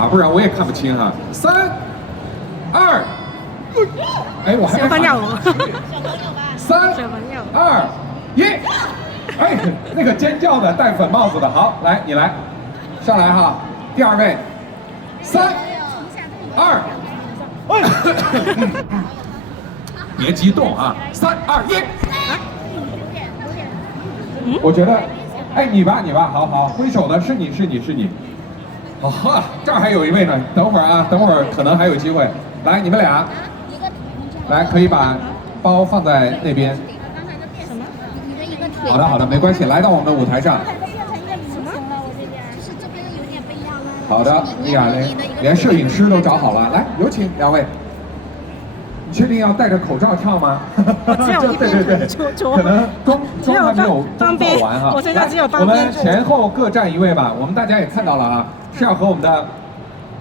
啊，不然我也看不清哈。3、2，哎，我还没小朋友， 3、小朋友， 2、1，哎，那个尖叫的戴粉帽子的，好，来你来，上来哈，第二位，3、2，别激动啊，3、2、1。我觉得，哎，你吧，好好，挥手的是你。好哈，这儿还有一位呢，等会儿啊，等会儿可能还有机会。来，你们俩，来，可以把包放在那边。好的，没关系，来到我们的舞台上。好的，哎呀，连摄影师都找好了，来，有请两位。你确定要戴着口罩唱吗？对，可能妆还没有妆造完哈。我现在只有我们前后各站一位吧。我们大家也看到了啊，是要和我们的